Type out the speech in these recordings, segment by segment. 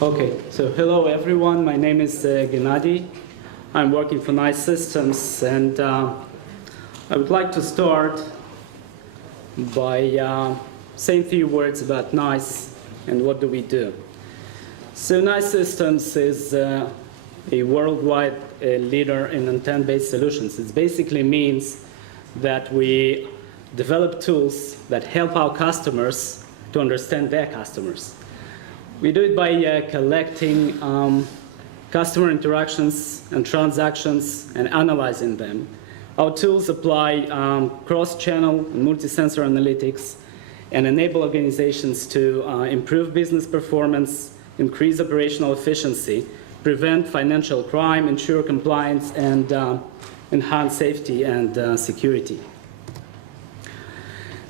Okay, so hello everyone. My name is Gennadi. I'm working for Nice Systems, and I would like to start by saying a few words about Nice and what do we do. So Nice Systems is a worldwide leader in intent-based solutions. It basically means that we develop tools that help our customers to understand their customers. We do it by collecting customer interactions and transactions and analyzing them. Our tools apply cross-channel and multi-sensor analytics and enable organizations to improve business performance, increase operational efficiency, prevent financial crime, ensure compliance, and enhance safety and security.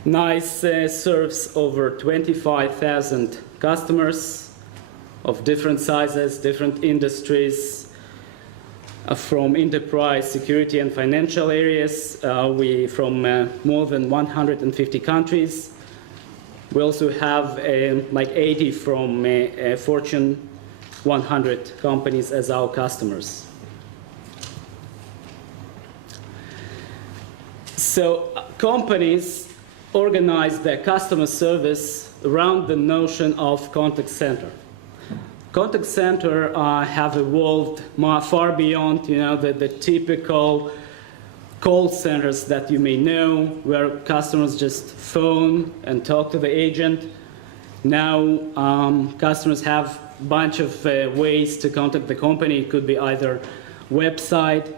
Nice serves over 25,000 customers of different sizes, different industries, from enterprise, security, and financial areas. From more than 150 countries. We also have like 80 from Fortune 100 companies as our customers. So companies organize their customer service around the notion of contact center. Contact center have evolved far beyond, the typical call centers that you may know, where customers just phone and talk to the agent. Now customers have a bunch of ways to contact the company. It could be either website,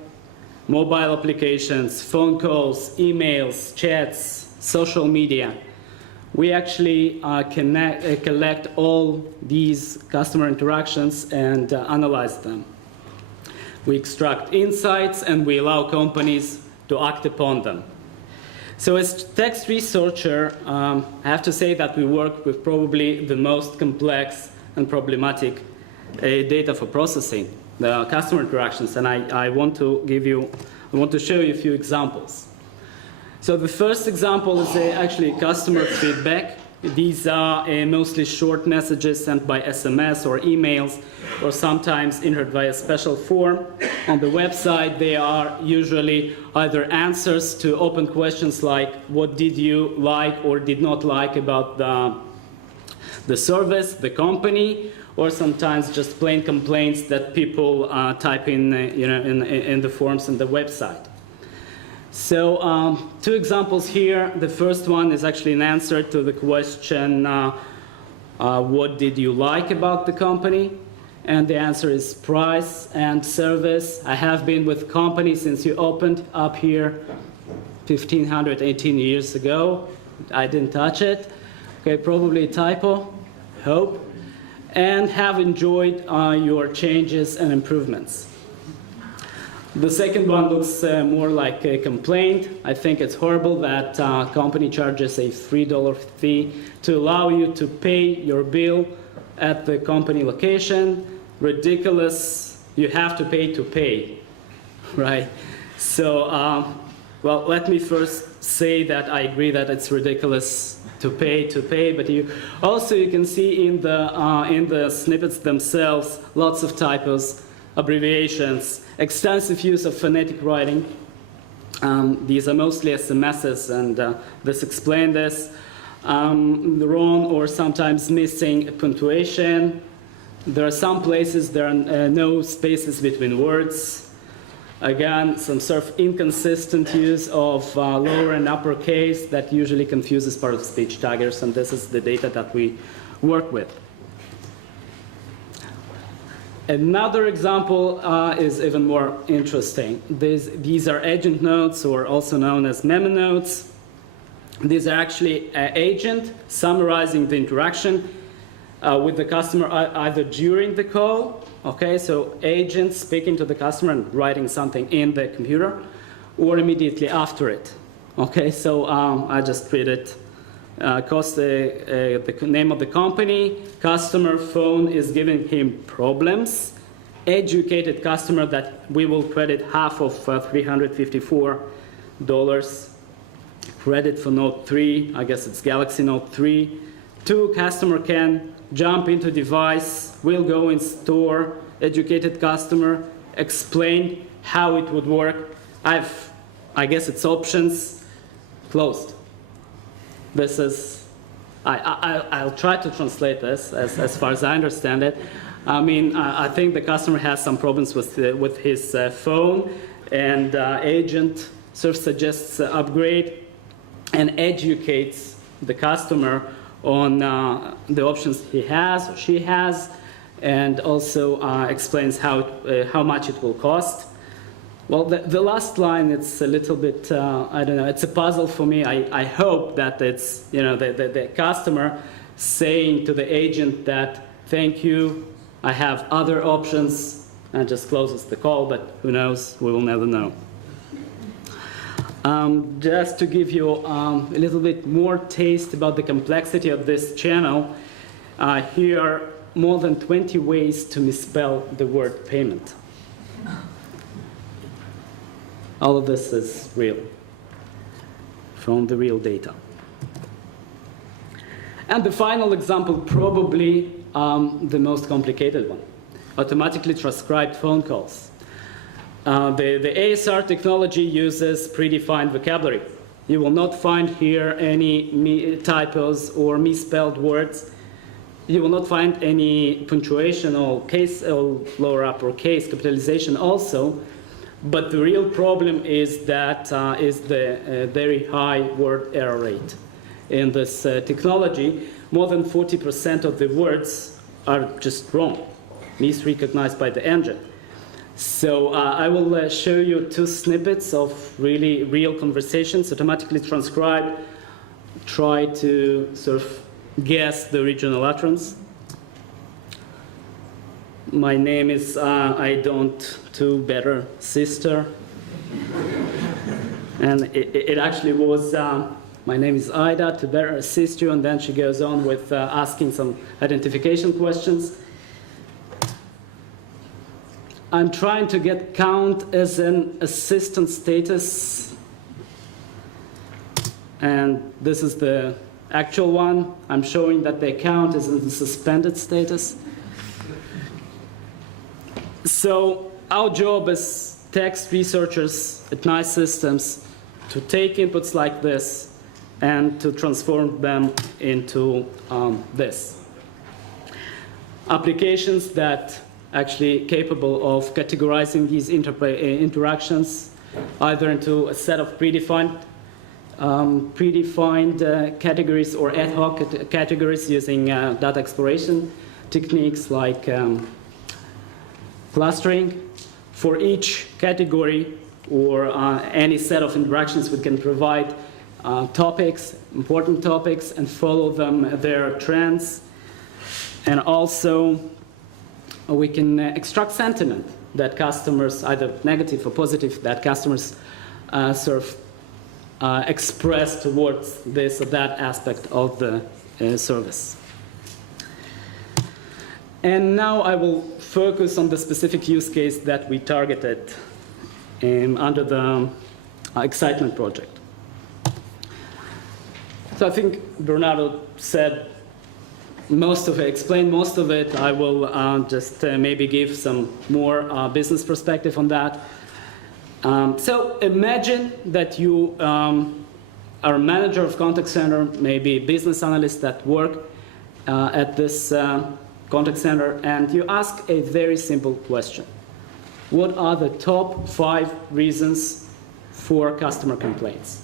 mobile applications, phone calls, emails, chats, social media. We actually collect all these customer interactions and analyze them. We extract insights and we allow companies to act upon them. So as text researcher, I have to say that we work with probably the most complex and problematic data for processing, the customer interactions, and I want to show you a few examples. So the first example is actually customer feedback. These are mostly short messages sent by SMS or emails, or sometimes entered via special form. On the website, they are usually either answers to open questions like what did you like or did not like about the service, the company, or sometimes just plain complaints that people type in, in the forms on the website. So two examples here. The first one is actually an answer to the question, what did you like about the company? And the answer is price and service. I have been with the company since you opened up here 18 years ago. I didn't touch it. Okay, probably a typo, hope. And have enjoyed your changes and improvements. The second one looks more like a complaint. I think it's horrible that company charges a $3 fee to allow you to pay your bill at the company location. Ridiculous. You have to pay, right? So, well, let me first say that I agree that it's ridiculous to pay, but you can see in the snippets themselves lots of typos, abbreviations, extensive use of phonetic writing. These are mostly SMSs, and this explains this. The wrong or sometimes missing punctuation. There are some places there are no spaces between words. Again, some sort of inconsistent use of lower and upper case that usually confuses part of speech taggers, and this is the data that we work with. Another example is even more interesting. These are agent notes, or also known as memo notes. These are actually agent summarizing the interaction with the customer either during the call, okay, so agent speaking to the customer and writing something in the computer, or immediately after it. Okay, so I just read it. The name of the company, customer phone is giving him problems, educated customer that we will credit half of $354, credit for Note 3, I guess it's Galaxy Note 3, to customer can jump into device, will go in store, educated customer, explain how it would work. I guess it's options, closed. This is, I'll try to translate this as far as I understand it. I mean, I think the customer has some problems with his phone, and agent sort of suggests upgrade and educates the customer on the options he has or she has, and also explains how much it will cost. Well, the last line, it's a little bit, I don't know, it's a puzzle for me. I hope that it's, you know, the customer saying to the agent that, thank you, I have other options, and just closes the call, but who knows, we will never know. Just to give you a little bit more taste about the complexity of this channel, here are more than 20 ways to misspell the word payment. All of this is real, from the real data. And the final example, probably the most complicated one, automatically transcribed phone calls. The ASR technology uses predefined vocabulary. You will not find here any typos or misspelled words. You will not find any punctuation or case or lower uppercase capitalization also. But the real problem is that is the very high word error rate in this technology. More than 40% of the words are just wrong, misrecognized by the engine. So I will show you two snippets of really real conversations, automatically transcribed. Try to sort of guess the original utterance. My name is I don't do better sister. And it actually was, my name is Ida, to better assist you, and then she goes on with asking some identification questions. I'm trying to get count as an assistant status, and this is the actual one. I'm showing that the account is in the suspended status. So our job as text researchers at NICE Systems to take inputs like this and to transform them into this. Applications that actually capable of categorizing these interactions either into a set of predefined categories or ad hoc categories using data exploration techniques like clustering. For each category or any set of interactions, we can provide topics, important topics, and follow them, their trends. And also, we can extract sentiment that customers, either negative or positive, that customers sort of express towards this or that aspect of the service. And now I will focus on the specific use case that we targeted under the Excitement project. So I think Bernardo said most of it, explained most of it. I will just maybe give some more business perspective on that. So imagine that you are a manager of contact center, maybe a business analyst that work at this contact center, and you ask a very simple question. What are the top 5 reasons for customer complaints,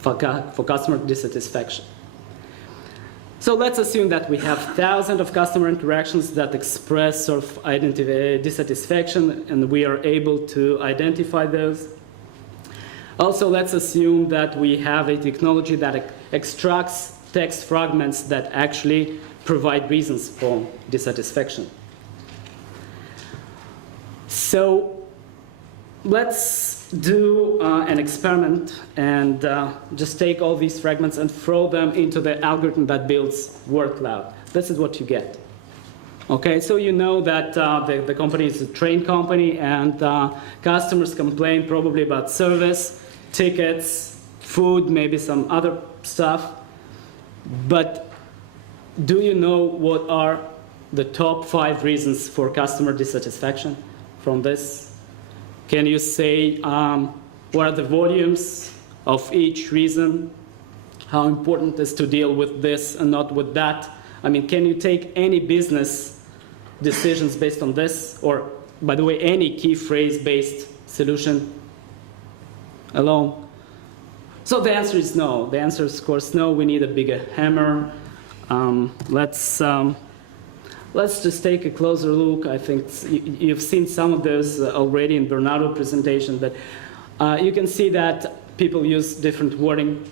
for customer dissatisfaction? So let's assume that we have thousands of customer interactions that express sort of dissatisfaction, and we are able to identify those. Also, let's assume that we have a technology that extracts text fragments that actually provide reasons for dissatisfaction. So let's do an experiment and just take all these fragments and throw them into the algorithm that builds word cloud. This is what you get. Okay, so you know that the company is a train company, and customers complain probably about service, tickets, food, maybe some other stuff. But do you know what are the top 5 reasons for customer dissatisfaction from this? Can you say what are the volumes of each reason? How important it is to deal with this and not with that? I mean, can you take any business decisions based on this? Or, by the way, any key phrase-based solution alone? So the answer is no. The answer is, of course, no. We need a bigger hammer. Let's just take a closer look. I think you've seen some of those already in Bernardo's presentation, but you can see that people use different wording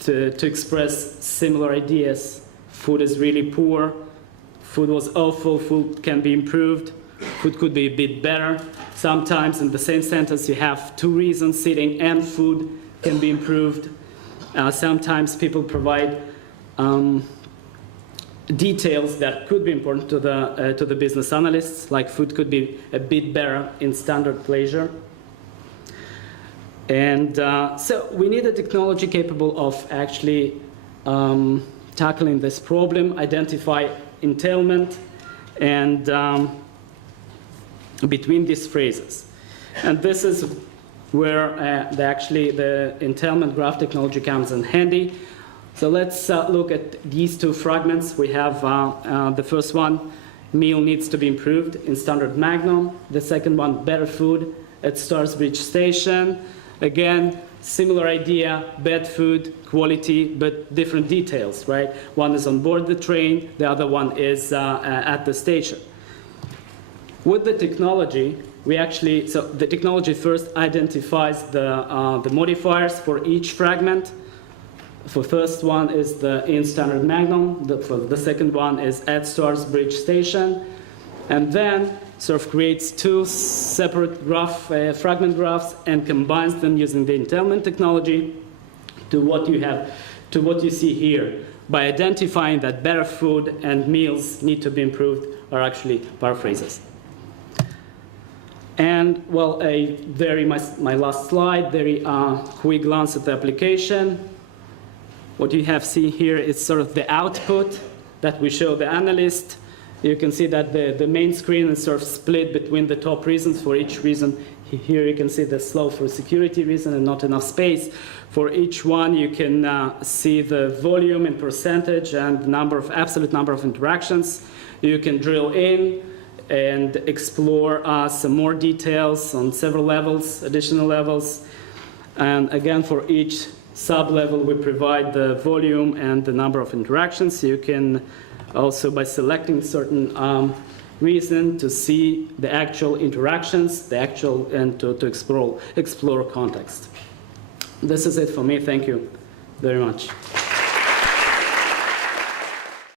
to express similar ideas. Food is really poor. Food was awful. Food can be improved. Food could be a bit better. Sometimes in the same sentence you have 2 reasons, sitting and food can be improved. Sometimes people provide details that could be important to the business analysts, like food could be a bit better in standard pleasure. And so we need a technology capable of actually tackling this problem, identify entailment, and between these phrases. And this is where actually the entailment graph technology comes in handy. So let's look at these 2 fragments. We have the first one, meal needs to be improved in standard Magnum. The second one, better food at Starsbridge Station. Again, similar idea, bad food, quality, but different details, right? One is on board the train, the other one is at the station. With the technology, so the technology first identifies the modifiers for each fragment. The first one is the in standard Magnum, the second one is at Starsbridge Station, and then sort of creates 2 separate fragment graphs and combines them using the entailment technology to what you see here, by identifying that better food and meals need to be improved are actually paraphrases. And well, my last slide, very quick glance at the application. What you have seen here is sort of the output that we show the analyst. You can see that the main screen is sort of split between the top reasons for each reason. Here you can see the slow for security reason and not enough space. For each one, you can see the volume in percentage and absolute number of interactions. You can drill in and explore some more details on several levels, additional levels. And again, for each sub-level, we provide the volume and the number of interactions. You can also, by selecting certain reason, to see the actual interactions, and to explore context. This is it for me. Thank you very much.